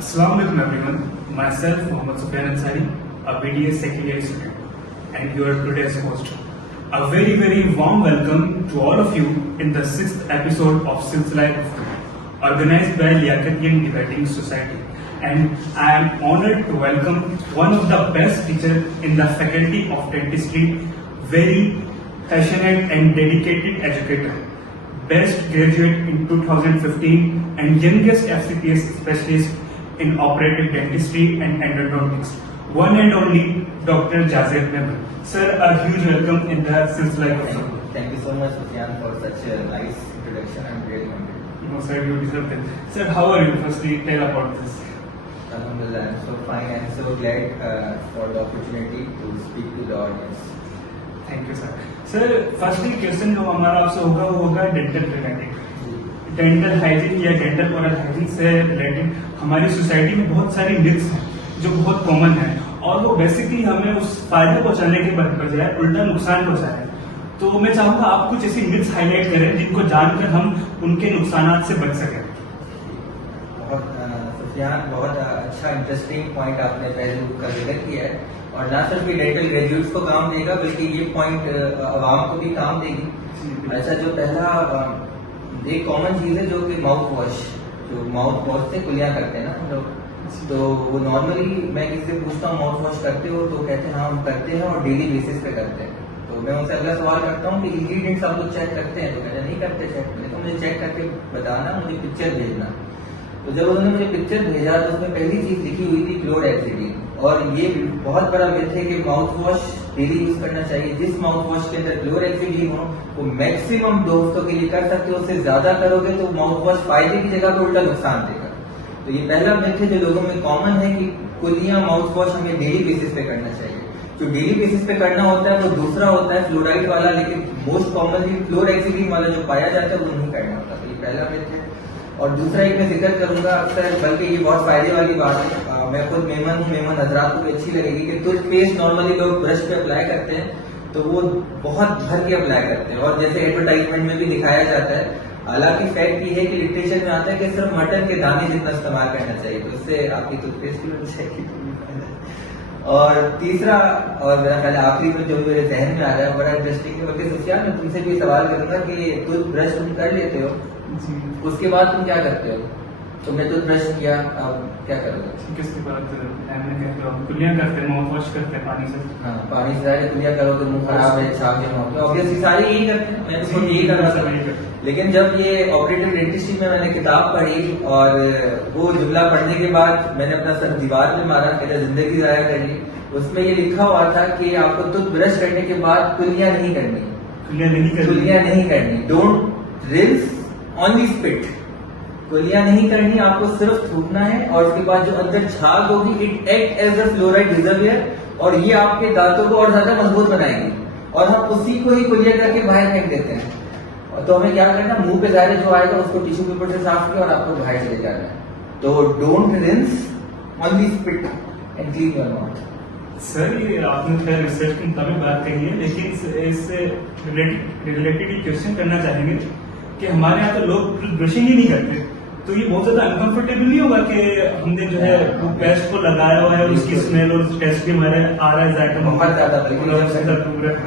Assalamualaikum everyone. Myself Mohammad Sufyan Ansari, a BDS second year student, and your today's host. A very warm welcome to all of you in the 6th episode of Silsila Guftagoo, organized by Liaqatian Debating Society. And I am honored to welcome one of the best teachers in the faculty of dentistry, very passionate and dedicated educator, best graduate in 2015 and youngest FCPS specialist in operative dentistry and endodontics, one and only Dr. Jazir Member. Sir, a huge welcome in the Silsila Guftagoo. Thank you so much, Sufyan, for such a nice introduction. I'm really honored. No, sir, you deserve it. Sir, how are you? Firstly, tell about this. Alhamdulillah, I'm so fine. I'm so glad for the opportunity to speak to the audience. Thank you sir. Sir, firstly question जो हमारा आपसे होगा वो होगा dental related. Dental hygiene या dental oral hygiene से related हमारी society में बहुत सारी मिथ्स हैं जो बहुत कॉमन है और वो बेसिकली हमें उस फायदे पहुंचाने के बजाय उल्टा नुकसान पहुंचा रहे हैं. तो मैं चाहूंगा आप कुछ ऐसी मिथ्स हाईलाइट करें जिनको जानकर हम उनके नुकसान से बच सकें. सुफियान, बहुत अच्छा इंटरेस्टिंग पॉइंट आपने पहले का जिक्र किया है और ना सिर्फ ये डेंटल ग्रेजुएट्स को काम देगा बल्कि ये पॉइंट आवाम को भी काम देगी. अच्छा, जो पहला एक कॉमन चीज है जो कि माउथ वॉश, जो माउथ वॉश से कुलियां करते हैं ना हम लोग, तो वो नॉर्मली मैं किसी से पूछता हूँ माउथ वॉश करते हो तो कहते हैं हाँ हम करते हैं और डेली बेसिस पे करते हैं. तो मैं उनसे अगला सवाल करता हूँ कि इंग्रेडिएंट्स आप लोग चेक करते हैं, तो कहते हैं नहीं करते चेक. तो मुझे चेक करके बताना, मुझे पिक्चर भेजना. तो जब उन्होंने मुझे पिक्चर भेजा तो उसमें पहली चीज लिखी हुई थी क्लोरहेक्सिडिन. और ये बहुत बड़ा मिथ है कि माउथ वॉश डेली यूज करना चाहिए. जिस माउथ वॉश के अंदर क्लोरहेक्सिडिन हो वो मैक्सिमम दो हफ्तों के लिए कर सकते हो, उससे ज्यादा करोगे तो माउथ वॉश फायदे की जगह पर उल्टा नुकसान देगा. तो ये पहला मिथ है जो लोगों में कॉमन है कि कुलियां माउथ वॉश हमें डेली बेसिस पे करना चाहिए. जो डेली बेसिस पे करना होता है वो दूसरा होता है फ्लोराइड वाला, लेकिन मोस्ट कॉमनली क्लोरहेक्सिडिन वाला जो पाया जाता है वो नहीं करना होता. तो ये पहला मिथ है. और दूसरा एक मैं जिक्र करूंगा अक्सर, बल्कि ये बहुत फायदे वाली बात है. मैं खुद मेमन हूँ, मेमन हजरात को भी अच्छी लगेगी कि टूथपेस्ट नॉर्मली लोग ब्रश पे अप्लाई करते हैं तो वो बहुत भर के अप्लाई करते हैं और जैसे एडवर्टाइजमेंट में भी दिखाया जाता है. हालांकि फैक्ट ये है कि लिटरेचर में आता है कि सिर्फ मटन के दाने जितना इस्तेमाल करना चाहिए, तो इससे आपकी टूथपेस्ट भी बन जाएगी. और तीसरा और मेरा ख्याल आखिरी में जो मेरे जहन में आ रहा है बड़ा इंटरेस्टिंग है, बल्कि सुफियान मैं तुमसे भी सवाल करूंगा कि टूथ ब्रश तुम कर लेते हो, उसके बाद तुम क्या करते हो? तुमने टूथ ब्रश किया, अब क्या करोगे? किसके बाद कुलियां करते हैं, माउथ वॉश करते हैं पानी से. हाँ, पानी से सारे कुलियां करोगे, मुंह खराब है, छाप है, ऑब्वियसली सारे यही करते हैं. मैं खुद यही कर रहा था. लेकिन जब ये ऑपरेटिव डेंटिस्ट्री में मैंने किताब पढ़ी और वो जुमला पढ़ने के बाद मैंने अपना सर दीवार में मारा, कहते जिंदगी जाया करी. उसमें ये लिखा हुआ था कि आपको टूथ ब्रश करने के बाद कुलियां नहीं करनी. कुलियां नहीं करनी. Don't rinse on the spit. कुलियां नहीं करनी, आपको सिर्फ थूकना है और उसके बाद जो अंदर झाग होगी it act as a fluoride reservoir और ये आपके दांतों को और ज्यादा मजबूत बनाएगी. और हम उसी को ही कुलिया करके बाहर फेंक देते हैं. तो हमें क्या करना, मुंह पे जाहिर जो आएगा उसको टिश्यू पेपर से साफ किया और आपको बाहर चले जाना है. तो don't rinse on the spit and clean your mouth. Sir, ये आपने खैर रिसर्च की तभी बात कही है, लेकिन इससे रिलेटेड क्वेश्चन करना चाहेंगे कि हमारे यहाँ तो लोग ब्रशिंग ही नहीं करते, तो ये बहुत ज्यादा अनकंफर्टेबल नहीं होगा कि हमने जो है वो पेस्ट को लगाया हुआ है, उसकी स्मेल और टेस्ट भी हमारे आ रहा है जायका बहुत ज्यादा.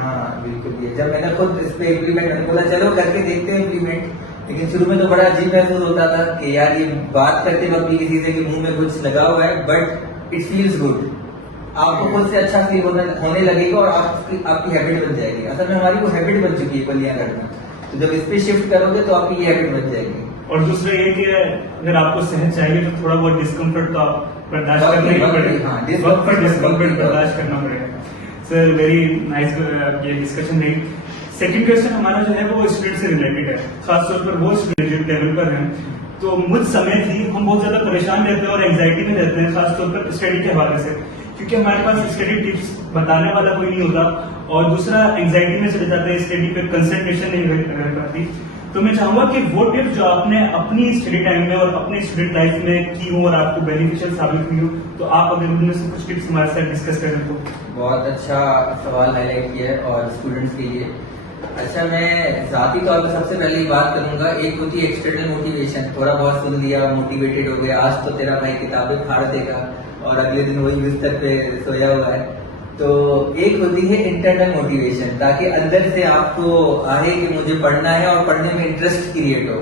हाँ बिल्कुल. ये जब मैंने खुद इस पे इम्प्लीमेंट, मैंने बोला चलो करके देखते हैं इम्प्लीमेंट, लेकिन शुरू में तो बड़ा अजीब महसूस होता था कि यार ये बात करते वक्त भी किसी से कि मुंह में कुछ लगा हुआ है, बट इट फील्स गुड. आपको खुद से अच्छा फील होने लगेगा और आपकी हैबिट बन जाएगी. असल में हमारी वो हैबिट बन चुकी है कुलियां करना, तो जब इस पे शिफ्ट करोगे तो आपकी ये हैबिट बन जाएगी. और दूसरा ये कि अगर आपको सेहत चाहिए तो थोड़ा बहुत डिस्कम्फर्ट तो आप बर्दाश्त करना ही पड़ेगा. वक्त पर डिस्कम्फर्ट बर्दाश्त करना पड़ेगा. सर, वेरी नाइस ये डिस्कशन रही. सेकंड क्वेश्चन हमारा जो है वो स्टूडेंट से रिलेटेड है, खासतौर पर वो स्टूडेंट लेवल पर हैं. तो मुझ समय थी हम बहुत ज्यादा परेशान रहते हैं और एंग्जाइटी में रहते हैं, खासतौर पर स्टडी के हवाले से, क्योंकि हमारे पास स्टडी टिप्स बताने वाला कोई नहीं होता और दूसरा एंग्जाइटी में चले जाता है, स्टडी पे कंसंट्रेशन नहीं रह पाती. तो मैं चाहूंगा कि वो टिप्स जो आपने अपनी स्टडी टाइम में और अपनी स्टूडेंट लाइफ में की हो और आपको बेनिफिशियल साबित हुई हो, तो आप अगर उनमें से कुछ टिप्स हमारे साथ डिस्कस करें तो. बहुत अच्छा सवाल हाईलाइट किया है और स्टूडेंट्स के लिए अच्छा, मैं जाती तौर पर सबसे पहले ही बात करूंगा, एक होती है एक्सटर्नल मोटिवेशन, थोड़ा बहुत सुन लिया, मोटिवेटेड हो गया, आज तो तेरा भाई किताबें फाड़ देगा और अगले दिन वही बिस्तर पे सोया हुआ है। तो एक होती है इंटरनल मोटिवेशन, ताकि अंदर से आपको आए कि मुझे पढ़ना है और पढ़ने में इंटरेस्ट क्रिएट हो।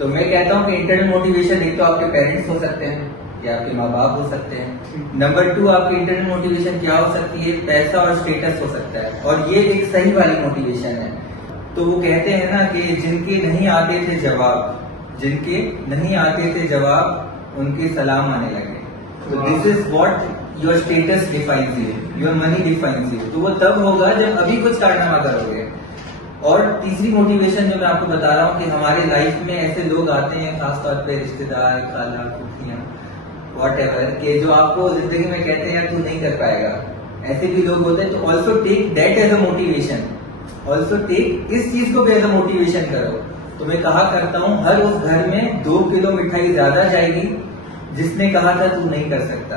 तो मैं कहता हूँ कि इंटरनल मोटिवेशन एक तो आपके पेरेंट्स हो सकते हैं या आपके माँ बाप हो सकते हैं। नंबर 2 आपकी इंटरनल मोटिवेशन क्या हो सकती है, पैसा और स्टेटस हो सकता है, और ये एक सही वाली मोटिवेशन है। तो वो कहते हैं ना कि जिनके नहीं आते थे जवाब उनके सलाम आने लगे। तो this is what your status defines you, your money defines you. तो वो तब होगा जब अभी कुछ कारनामा करोगे। और तीसरी मोटिवेशन जो मैं आपको बता रहा हूँ कि हमारे लाइफ में ऐसे लोग आते हैं, खासतौर पे रिश्तेदार, खाला, फूफियाँ, व्हाटएवर, कि जो आपको जिंदगी में कहते हैं यार तू नहीं कर पाएगा। ऐसे भी लोग होते हैं। तो also take that as a motivation, also take इस चीज को भी एज अ मोटिवेशन करो। तो मैं कहा करता हूँ हर उस घर में 2 किलो मिठाई ज्यादा जाएगी जिसने कहा था तू नहीं कर सकता।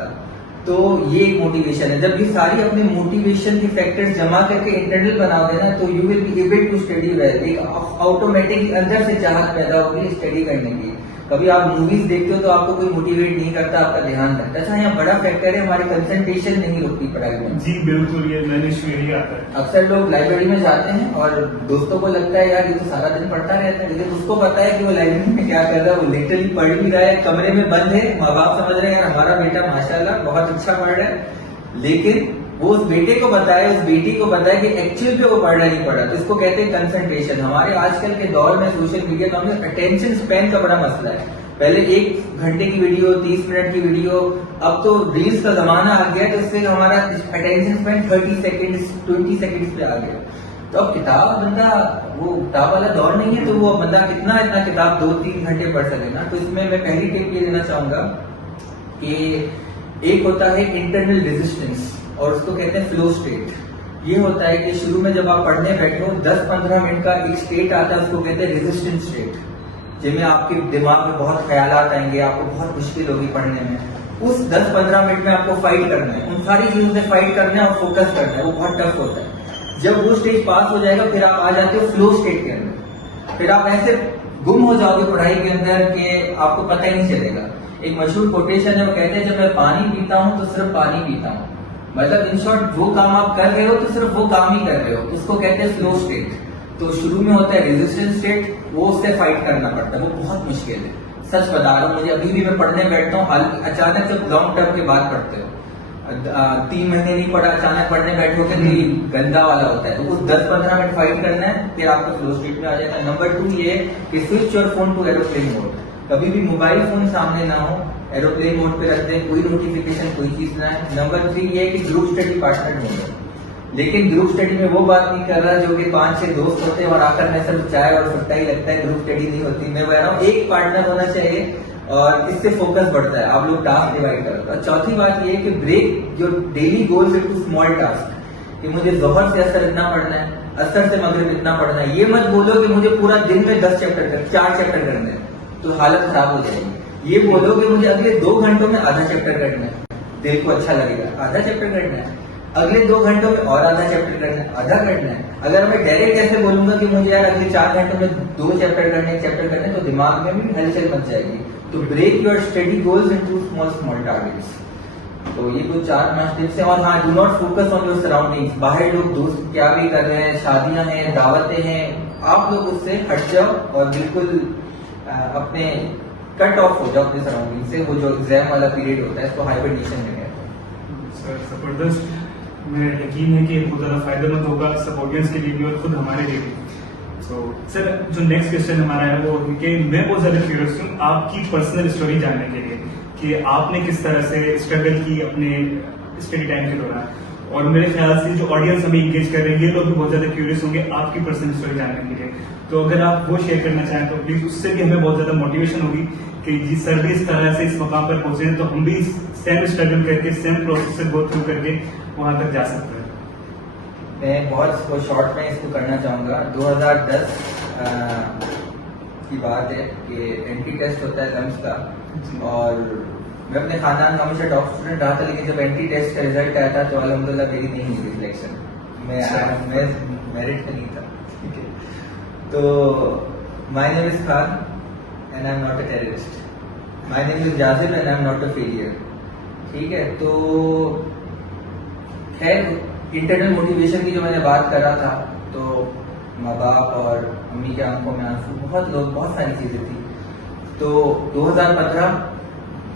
तो ये एक मोटिवेशन है। जब ये सारी अपने मोटिवेशन के फैक्टर्स जमा करके इंटरनल बनाओगे ना, तो you will be able to study well. एक ऑटोमेटिकली अंदर से चाहत पैदा होगी स्टडी करने की। कभी आप मूवीज देखते हो तो आपको कोई मोटिवेट नहीं करता, आपका ध्यान लगता है। अच्छा, यहाँ बड़ा फैक्टर है हमारी कंसंट्रेशन नहीं रुकती पढ़ाई में। जी बिल्कुल, ये मैंने यही आता है। अक्सर लोग लाइब्रेरी में जाते हैं और दोस्तों को लगता है यार ये तो सारा दिन पढ़ता रहता है, लेकिन उसको पता है कि वो लाइब्रेरी में क्या कर रहा है। वो लिटरली पढ़ भी रहा है, कमरे में बंद है, माँ बाप समझ रहे हैं यार हमारा बेटा माशाल्लाह बहुत अच्छा पढ़ रहा है, लेकिन वो उस बेटे को बताया, उस बेटी को बताया कि एक्चुअल पे वो पढ़ा नहीं पढ़ा। तो इसको कहते हैं कंसंट्रेशन। हमारे आजकल के दौर में सोशल मीडिया का अटेंशन स्पैन का बड़ा मसला है। पहले 1 घंटे की वीडियो, 30 मिनट की वीडियो, अब तो रील्स का जमाना आ गया, तो इससे हमारा अटेंशन स्पैन 30 सेकंड्स 20 सेकंड्स पे आ गया। तो अब किताब बंदा, वो किताब वाला दौर नहीं है, तो वो बंदा कितना इतना किताब 2-3 घंटे पढ़ सके ना। तो इसमें मैं पहली टिप ये देना चाहूंगा कि एक होता है इंटरनल रेजिस्टेंस और उसको कहते हैं फ्लो स्टेट। ये होता है कि शुरू में जब आप पढ़ने बैठो 10-15 मिनट का एक स्टेट आता है, उसको कहते हैं रेजिस्टेंस स्टेट, जिसमें आपके दिमाग में बहुत ख्यालात आएंगे, आपको बहुत मुश्किल होगी पढ़ने में। उस 10-15 मिनट में आपको फाइट करना है, उन सारी चीजों से फाइट करना है और फोकस करना है। वो बहुत टफ होता है। जब वो स्टेज पास हो जाएगा फिर आप आ जाते हो फ्लो स्टेट के अंदर। फिर आप ऐसे गुम हो जाओगे पढ़ाई के अंदर कि आपको पता ही नहीं चलेगा। एक मशहूर कोटेशन है, वो कहते हैं जब मैं पानी पीता हूँ तो सिर्फ पानी पीता हूँ। मतलब इन शॉर्ट वो काम आप कर रहे हो तो सिर्फ वो काम ही कर रहे हो, उसको कहते हैं फ्लो स्टेट। तो शुरू में होता है रेजिस्टेंस स्टेट, वो उससे फाइट करना पड़ता है, वो बहुत मुश्किल है। सच बता रहा हूँ, मुझे अभी भी मैं पढ़ने बैठता हूँ, अचानक जब लॉन्ग टर्म के बाद पढ़ते हो, 3 महीने नहीं पढ़ा, अचानक पढ़ने बैठोगे तो ये गंदा वाला होता है। तो उस 10-15 मिनट फाइट करना है, फिर आपको फ्लो स्टेट में आ जाता है। नंबर 2 ये कि switch your phone to aeroplane mode. कभी भी मोबाइल फोन सामने ना हो, एरोप्लेन मोड पे रख दें, कोई नोटिफिकेशन कोई चीज ना है। नंबर 3 ये कि ग्रुप स्टडी पार्टनर ढूंढो। लेकिन ग्रुप स्टडी में वो बात नहीं कर रहा जो कि 5-6 दोस्त होते हैं और आकर में सिर्फ चाय और सुट्टा ही लगता है, ग्रुप स्टडी नहीं होती। मैं कह रहा हूँ एक पार्टनर होना चाहिए और इससे फोकस बढ़ता है। आप लोग टास्क डिवाइड करो। और चौथी बात ये कि break your daily goals into small task, कि मुझे जोहर से असर इतना पढ़ना है, असर से मगरिब इतना पढ़ना है। ये मत बोलो कि मुझे पूरा दिन में 10 चैप्टर 4 चैप्टर करने हैं, तो हालत खराब हो जाएगी। ये बोलो कि मुझे अगले 2 घंटों में आधा चैप्टर करना है, दिल को अच्छा लगेगा, आधा चैप्टर करना है। अगले 2 घंटों में और आधा चैप्टर करना है, आधा करना है। अगर मैं डायरेक्ट ऐसे बोलूंगा कि मुझे यार अगले 4 घंटों में 2 चैप्टर करने, 1 चैप्टर करने, तो दिमाग में भी हलचल मच जाएगी। तो break your study goals into small targets. तो ये कुछ 4-5 टिप्स हैं। और हाँ, do not focus on your surroundings. बाहर लोग दोस्त क्या भी कर रहे हैं, शादियां हैं, दावतें हैं, आप लोग उससे हट जाओ और बिल्कुल अपने कट ऑफ हो जाओ अपने सराउंडिंग से। वो जो एग्जाम वाला पीरियड होता है इसको हाइबरनेशन में कहते हैं। सर जबरदस्त, मैं यकीन है कि बहुत ज़्यादा फायदेमंद होगा सब ऑडियंस के लिए भी और खुद हमारे लिए भी। तो सर जो नेक्स्ट क्वेश्चन हमारा है वो कि मैं बहुत ज़्यादा क्यूरियस हूँ आपकी पर्सनल स्टोरी जानने के लिए कि आपने किस तरह से स्ट्रगल की अपने स्टडी टाइम के दौरान। और मेरे ख्याल से जो ऑडियंस हमें इंगेज कर रहे हैं ये लोग भी बहुत ज़्यादा क्यूरियस होंगे आपकी पर्सनल स्टोरी जानने के लिए। तो अगर आप वो शेयर करना चाहें तो प्लीज़, उससे भी हमें बहुत ज़्यादा मोटिवेशन होगी कि जी सर भी इस तरह से इस मकाम पर पहुंचे हैं तो हम भी सेम स्ट्रगल करके सेम प्रोसेस से गो थ्रू करके वहां तक जा सकते हैं। मैं बहुत शॉर्ट में इसको करना चाहूँगा। 2010 की बात है कि एंट्री टेस्ट होता है लम्स का, और मैं अपने खानदान का हमेशा टॉप स्टूडेंट रहा था, लेकिन जब एंट्री टेस्ट का रिजल्ट आया था तो अल्हम्दुलिल्लाह मेरी नहीं हुई सिलेक्शन। मैं मेरिट नहीं था। ठीक है, तो my name is Khan and I am not a terrorist, my name is Jazib and I am not a failure. ठीक है, तो खैर इंटरनल मोटिवेशन की जो मैंने बात कर रहा था, तो माँ बाप और अम्मी के आंखों में आंसू, बहुत लोग, बहुत सारी चीजें थी। तो 2015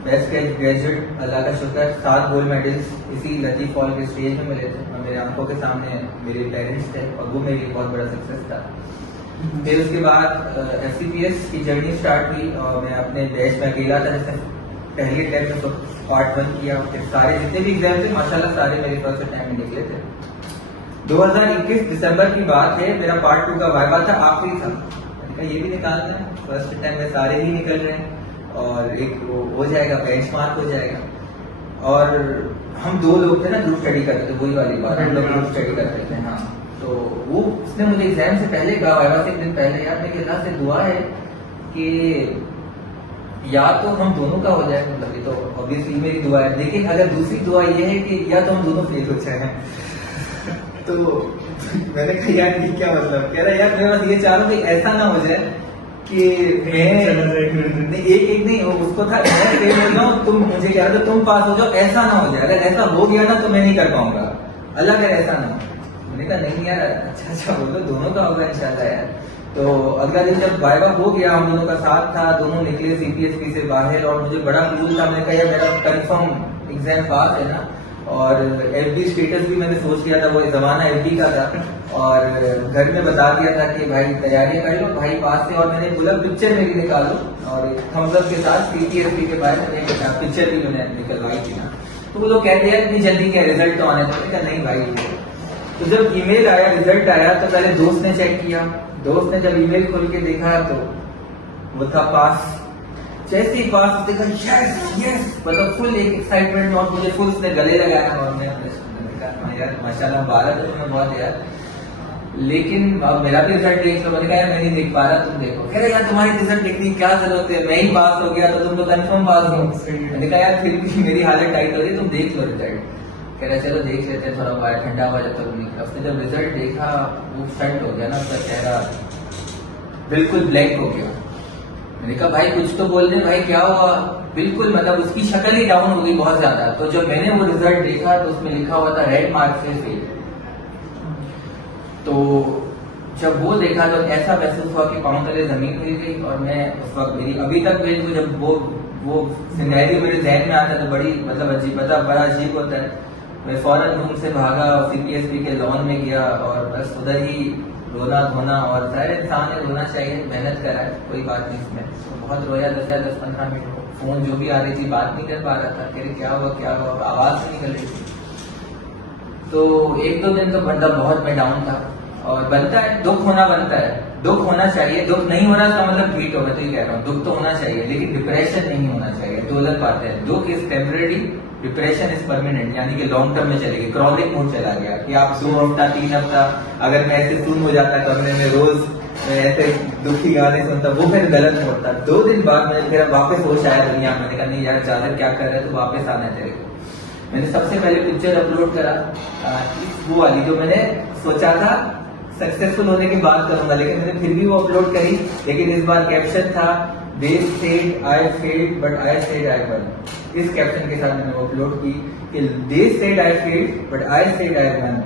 बेस्ट ग्रेजुएट, अल्लाह का शुक्र, 7 गोल्ड मेडल्स इसी लतीफ हॉल के स्टेज में मिले थे और मेरे आंखों के सामने मेरे पेरेंट्स थे और वो मेरे लिए बहुत बड़ा सक्सेस था। फिर उसके बाद FCPS की जर्नी स्टार्ट हुई और मैं अपने बैच में अकेला था, जैसे पहले अटैम्प्ट में पार्ट 1 किया, फिर सारे जितने भी एग्जाम थे माशाल्लाह सारे मेरे फर्स्ट अटैम्प्ट में निकले थे। 2021 दिसंबर की बात है, मेरा पार्ट 2 का वाइवा था, आखिरी था, मैंने कहा ये भी निकालना है, फर्स्ट अटैम्प्ट में सारे ही निकल रहे हैं और एक वो हो जाएगा, बेंचमार्क हो जाएगा। और हम 2 लोग थे ना, ग्रुप स्टडी करते थे, वही वाली बात, हम लोग ग्रुप स्टडी करते थे। हाँ, तो वो उसने मुझे एग्जाम से पहले कहा, वाइवा से एक दिन पहले, यार मेरी अल्लाह से दुआ है कि या तो हम दोनों का हो जाए, मतलब ये तो ऑब्वियसली मेरी दुआ है, लेकिन अगर दूसरी दुआ ये है कि या तो हम दोनों फेल हो जाए। तो मैंने कहा यार ये क्या मतलब, कह रहा यार मैं बस ये चाह रहा हूँ कि ऐसा ना हो जाए कि मैं एक नहीं हो, उसको था मैं फेल हो जाऊँ, तुम मुझे कह रहे हो तुम पास हो जाओ, ऐसा ना हो जाए, अगर ऐसा हो गया ना तो मैं नहीं कर पाऊंगा, अल्लाह करे ऐसा ना हो। मैंने कहा नहीं यार, अच्छा बोलो, दोनों का होगा इंशाल्लाह यार। तो अगला दिन जब वाइवा हो गया, हम दोनों का साथ था, दोनों निकले CPSP से बाहर और मुझे बड़ा मूड था, मैंने कहा यार मेरा कंफर्म एग्जाम पास है ना। और FB स्टेटस भी मैंने सोच लिया था, वो जमाना FB का था, और घर में बता दिया था कि भाई तैयारी कर लो, भाई पास से। और मैंने बोला पिक्चर मेरी निकालो, और थम्स अप के साथ CPSP के बाद मैंने पिक्चर भी मैंने निकलवाई थी ना। तो वो लोग कहते हैं इतनी जल्दी क्या, रिजल्ट तो आने थे, मैंने कहा नहीं भाई। तो जब ईमेल आया, रिजल्ट आया, तो पहले दोस्त ने चेक किया, दोस्त ने जब ईमेल खोल के देखा तो वो था पास। जैसे ही पास देखा, यस यस, मतलब फुल एक एक्साइटमेंट, और मुझे फुल उसने गले लगाया और मैं कहा यार माशाल्लाह मुबारक है तुम्हें बहुत यार, लेकिन अब मेरा भी रिजल्ट देख लो। मैंने कहा यार मैं नहीं देख पा रहा, तुम देखो। कह रहे यार तुम्हारी रिजल्ट देखने की क्या जरूरत है, मैं ही पास हो गया तो तुम तो कंफर्म पास हो। मैंने कहा यार फिर भी मेरी हालत टाइट हो रही, तुम देख लो रिजल्ट। कह रहा चलो देख लेते हैं, थोड़ा बाहर ठंडा हो जाए तो निकला। उसने जब रिजल्ट देखा, वो स्टंट हो गया ना, उसका चेहरा बिल्कुल ब्लैक हो गया। मैंने कहा भाई कुछ तो बोल दे भाई, क्या हुआ। बिल्कुल मतलब उसकी शक्ल ही डाउन हो गई बहुत ज्यादा। तो जब मैंने वो रिजल्ट देखा तो उसमें लिखा हुआ था रेड मार्क से फेल। तो जब वो देखा तो ऐसा महसूस हुआ कि पांव तले जमीन हिल गई। और मैं उस वक्त मेरी अभी तक मेरे को जब वो सिनेरियो मेरे जहन में आता है तो बड़ी मतलब अजीब, बड़ा अजीब होता है। मैं फौरन रूम से भागा, CPSP के लॉन में गया और बस उधर ही रोना धोना। और सारे इंसान ने रोना चाहिए, मेहनत करा है, कोई बात नहीं इसमें। तो बहुत रोया, 10-15 मिनट। फोन जो भी आ रही थी बात नहीं कर पा रहा था, कह रहे क्या हुआ, आवाज नहीं निकल रही थी। तो 1-2 दिन तो बंदा बहुत मैं डाउन था। और बनता है, दुख होना बनता है, दुख होना चाहिए। दुख नहीं हो रहा तो मतलब ठीक हो, मैं तो ये कह रहा हूँ दुख तो होना चाहिए, लेकिन डिप्रेशन नहीं होना चाहिए। 2 अलग बातें हैं। दुख is temporary, depression is permanent, यानी कि लॉन्ग टर्म में चलेगी। क्रॉनिक मोड चला गया कि आप 2 हफ्ता 3 हफ्ता अगर मैं ऐसे सुन हो जाता कमरे में, रोज मैं ऐसे दुखी गाने सुनता, वो फिर गलत मोड था। 2 दिन बाद मैं फिर वापस होश आया दुनिया में। मैंने कहा नहीं यार ज्यादा क्या कर रहे, तो वापस आना तेरे को। मैंने सबसे पहले पिक्चर अपलोड करा, वो वाली जो मैंने सोचा था सक्सेसफुल होने की बात करूंगा, लेकिन मैंने फिर भी वो अपलोड करी। लेकिन इस बार कैप्शन था They said I failed but I said I won। इस कैप्शन के साथ मैंने वो अपलोड की कि They said I failed but I said I won।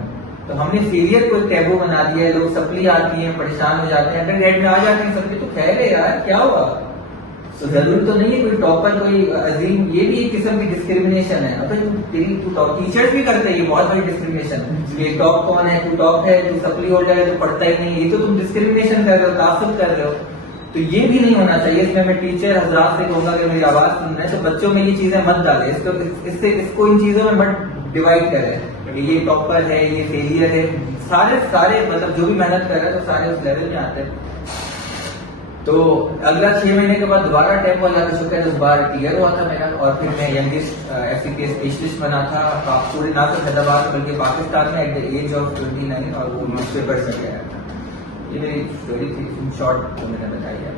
तो हमने फेलियर को टैबू बना दिया है। लोग सप्ली आती हैं, परेशान हो जाते हैं, अंडर ग्रेड में आ जाते हैं सप्ली, तो खैर है यार क्या हुआ। तो जरूरी तो नहीं है कोई टॉपर, कोई अजीम, ये भी एक किस्म की डिस्क्रिमिनेशन है। अगर तू टॉप, टीचर्स भी करते हैं ये बहुत बड़ी डिस्क्रिमिनेशन। ये टॉप कौन है, तू टॉप है, तू सप्ली होल्डर है, तू पढ़ता ही नहीं, ये तो तुम डिस्क्रिमिनेशन कर रहे हो, तासुब कर रहे हो। तो ये भी नहीं होना चाहिए। इसमें मैं टीचर हजरात से कहूंगा कि मेरी आवाज सुन रहे हैं तो बच्चों में ये चीजें मत डालें। इसको इन चीजों में मत डिवाइड करें कि ये टॉपर है, ये फेलियर है। सारे मतलब जो भी मेहनत कर रहे हैं तो सारे उस लेवल में आते हैं। तो अगला 6 महीने के बाद दोबारा टेम्पो, अल्लाह का शुक्र है, इस बार क्लियर हुआ था मेरा। और फिर मैं यंगेस्ट FCPS स्पेशलिस्ट बना था पूरे ना सिर्फ हैदराबाद बल्कि पाकिस्तान में एट द एज ऑफ 29, और वो न्यूज़पेपर से गया था। ये मेरी स्टोरी थी इन शॉर्ट जो मैंने बताई है।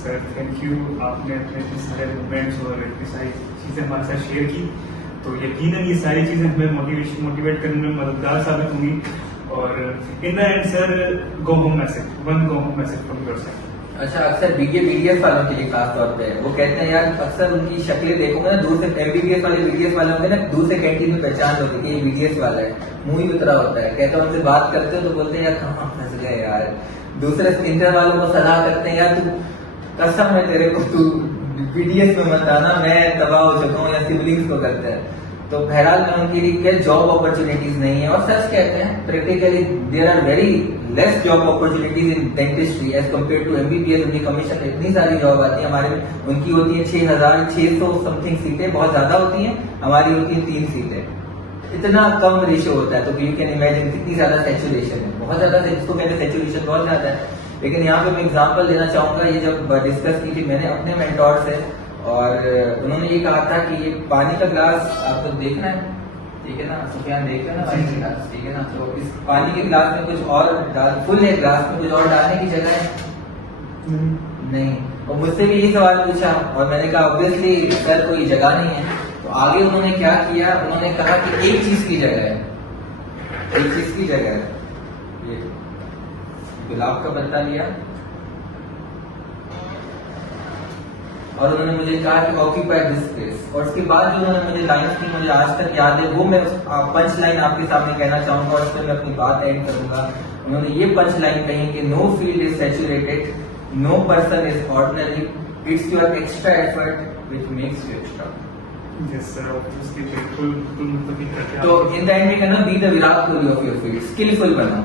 सर थैंक यू, आपने अपने इतने सारे मूवमेंट्स और इतनी सारी चीज़ें हमारे साथ शेयर की। तो यकीनन ये सारी चीज़ें हमें मोटिवेट करने में मददगार साबित होंगी। और इन the and sir, go home message, one go home message from your side. अच्छा, अक्सर बीडीएस वालों के लिए खास तौर पे वो कहते हैं यार, अक्सर उनकी शक्लें देखोगे ना दूर से, एमबीबीएस वाले बीडीएस वाले होंगे ना, दूर से कैंटीन में पहचान होती है कि ये बीडीएस वाला है, मुंह ही उतरा होता है। कहता है उनसे बात करते हो तो बोलते हैं यार कहाँ फंस गए यार। दूसरे इंटर वालों को सलाह करते हैं यार तू कसम है तेरे को, तू बीडीएस में मत आना, मैं तबाह हो चुका हूँ, या सिबलिंग्स को करते हैं। तो बहरहाल में उनके लिए जॉब अपॉर्चुनिटीज नहीं है, और सच कहते हैं practically there are very less job opportunities in dentistry as compare to MBBS. उनकी कमीशन में इतनी सारी जॉब आती है, हमारे उनकी होती है 6,600 समथिंग सीटें, बहुत ज्यादा होती हैं, हमारी होती है 3 सीटें। इतना कम रेशियो होता है, तो यू कैन इमेजिन कितनी ज्यादा सेचुरेशन है, बहुत ज्यादा, जिसको कहते हैं सेचुरेशन बहुत ज्यादा है। लेकिन यहाँ पे मैं एग्जाम्पल देना चाहूंगा, ये जब डिस्कस की थी मैंने अपने मेंटोर से, और उन्होंने ये कहा था कि ये पानी का ग्लास आपको देखना है, ठीक है ना सुफियान, देख लेना पानी का ग्लास, ठीक है ना। तो इस पानी के ग्लास में कुछ और फुल है, ग्लास में कुछ और डालने की जगह है नहीं। और मुझसे भी ये सवाल पूछा, और मैंने कहा ऑब्वियसली सर कोई जगह नहीं है। तो आगे उन्होंने क्या किया, उन्होंने कहा कि एक चीज की जगह है, एक चीज की जगह है। ये गुलाब का पत्ता लिया और उन्होंने मुझे कहा कि ऑक्यूपाई दिस स्पेस। और उसके बाद जो उन्होंने मुझे लाइन्स की, मुझे आज तक याद है, वो मैं पंच लाइन आपके सामने कहना चाहूंगा, और उसमें मैं अपनी बात एंड करूंगा। उन्होंने ये पंच लाइन कही कि no field is saturated, no person is ordinary, it's your extra effort which makes you extra. Yes sir, obviously बिल्कुल। तो in the end we can not be the Virat Kohli of your field, skillful बनो।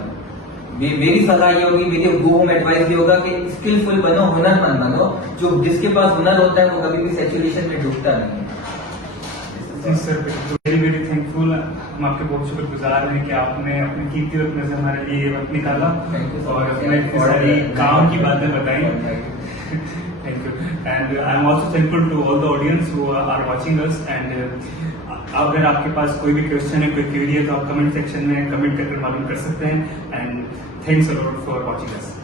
मेरी सलाह ये होगी, मेरी go home advice ये होगा कि स्किलफुल बनो, हुनरमंद बनो। जो जिसके पास हुनर होता है वो कभी भी सैचुरेशन में डूबता नहीं है। जी सर, वेरी वेरी थैंकफुल। हम आपके बहुत शुक्रगुजार हैं कि आपने अपनी कीमती वक्त में से हमारे लिए ये वक्त निकाला और अपने इतनी सारी काम की बातें बताई। Thank you, and I am also thankful to all the audience who are watching us. And अगर आपके पास कोई भी क्वेश्चन है, कोई क्वेरी है, तो आप कमेंट सेक्शन में कमेंट करके मालूम कर सकते हैं। And thanks a lot for watching us.